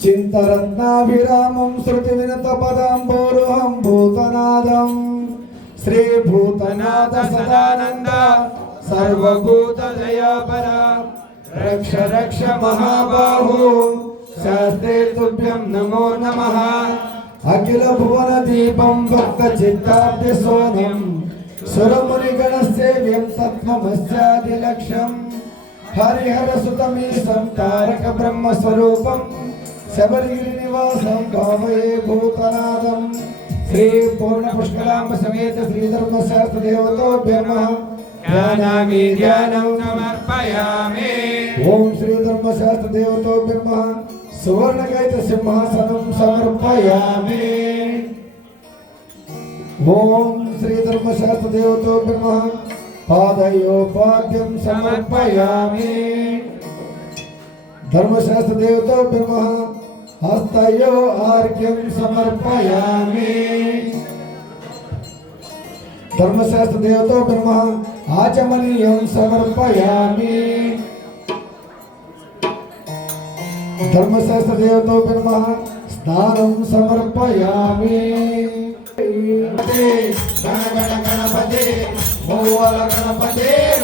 చింతరత్నాభిరామం శృతి వినత పదాంబోరుహం భూతనాదం శ్రీ భూతనాథ సదానంద సర్వభూత దయాపర రక్ష రక్ష మహాబాహు శాస్త్రే తుభ్యం నమో నమ అఖిల భువన దీపం భక్త చిత్తాబ్ది సోనం సురముని గణసేవ్యం తత్వమస్యాది లక్ష్యం హరిహర సుతమీశం తారక బ్రహ్మ స్వరూపం ശബരിഗിരിനിവാസം ഭാവയെ ഭൂതനാഥം ശ്രീ പൂർണപുഷ്കലാംബ സമേത ശ്രീധർമ്മ സഹസ്രദേവതോഭ്യമ ധ്യാനാമി ധ്യാനം സമർപ്പയാമി ഓം ശ്രീധർമ്മ സഹസ്രദേവതോഭ്യമ സുവർണകൈത സിംഹാസനം സമർപ്പയാമി ഓം ശ്രീധർമ്മ സഹസ്രദേവതോഭ്യമ पादयोपाद्यं समर्पयामि धर्मशास्त्रदेवतो ब्रह्मः हस्तयो अर्घ्यं समर्पयामि धर्मशास्त्र देवतो ब्रह्म आचमनीयं समर्पयामि धर्मशास्त्र देवतो ब्रह्म स्नानं समर्पयामि गणपते गणगण गणपते भोवल गणपते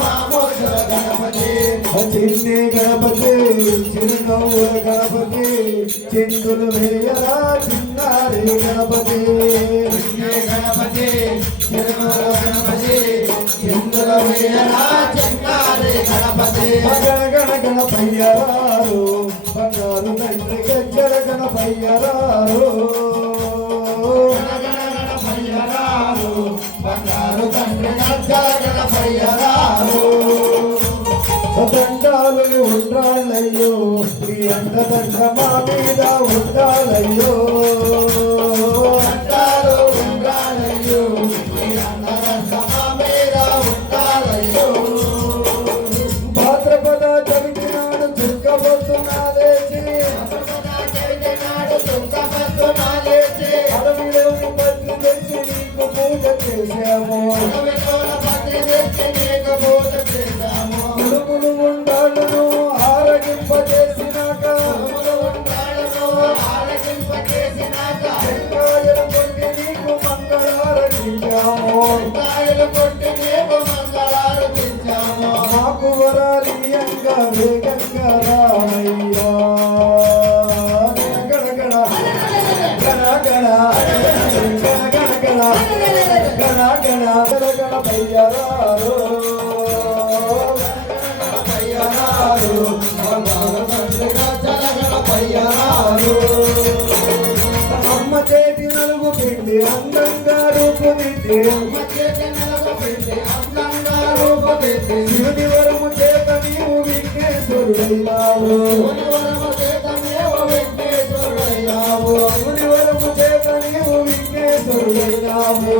చిన్ని గణపతి చిరునవ్వుల గణపతి చిందులు వేయరా చిన్నారి గణపతి గణపతి తిరుమల గణపతి చిందుల వేయరా చిన్నారి గణపతి గణ గణ గణపయ్యరారు బంగారు తండ్రి గజ్జల గణపయ్యరారు గణ గణ గణపయ్యరారు బంగారు తండ్రి గజ్జల గణపయ్యరారు ఉండాలయ్యో నీ అంత దండ మా మీద ఉండాలయ్యో. అమ్మ చేతి నలుగు పిండి అందంగా రూపుదిద్ది శివుని వరము చేత నీవు విఘ్నేశ్వరుడైనావు శివుని వరము చేత నీవు విఘ్నేశ్వరుడైనావు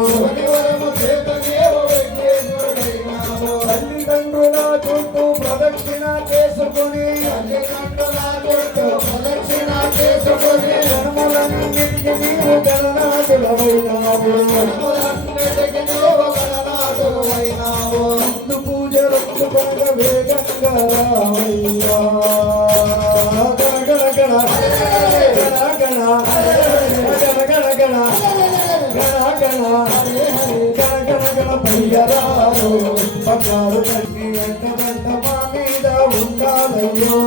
బంగారు తల్లి వెంట వెంట మా మీద ఉండాలయ్యో.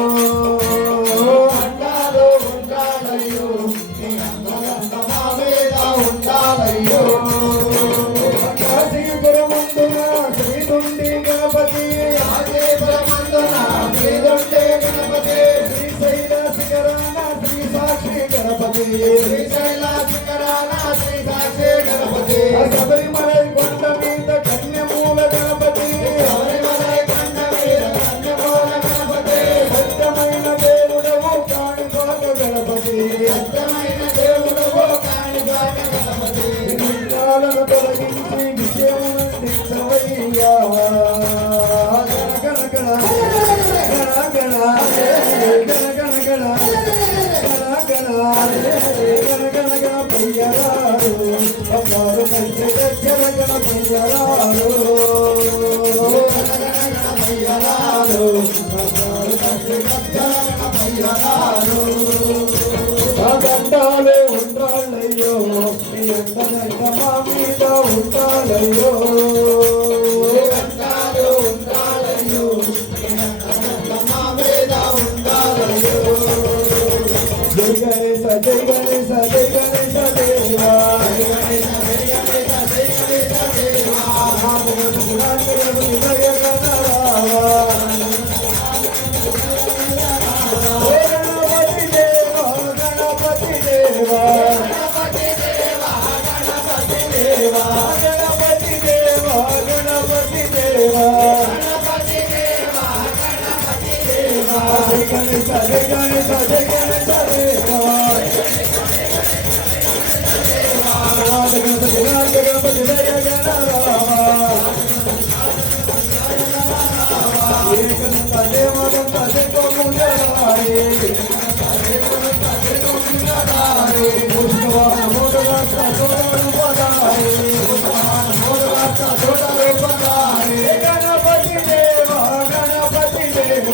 ఉంటాలయ్యో ఉంటాలయ్యో దేవా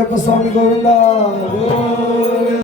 ಅಯ್ಯಪ್ಪ ಸ್ವಾಮಿ ಗೋವಿಂದ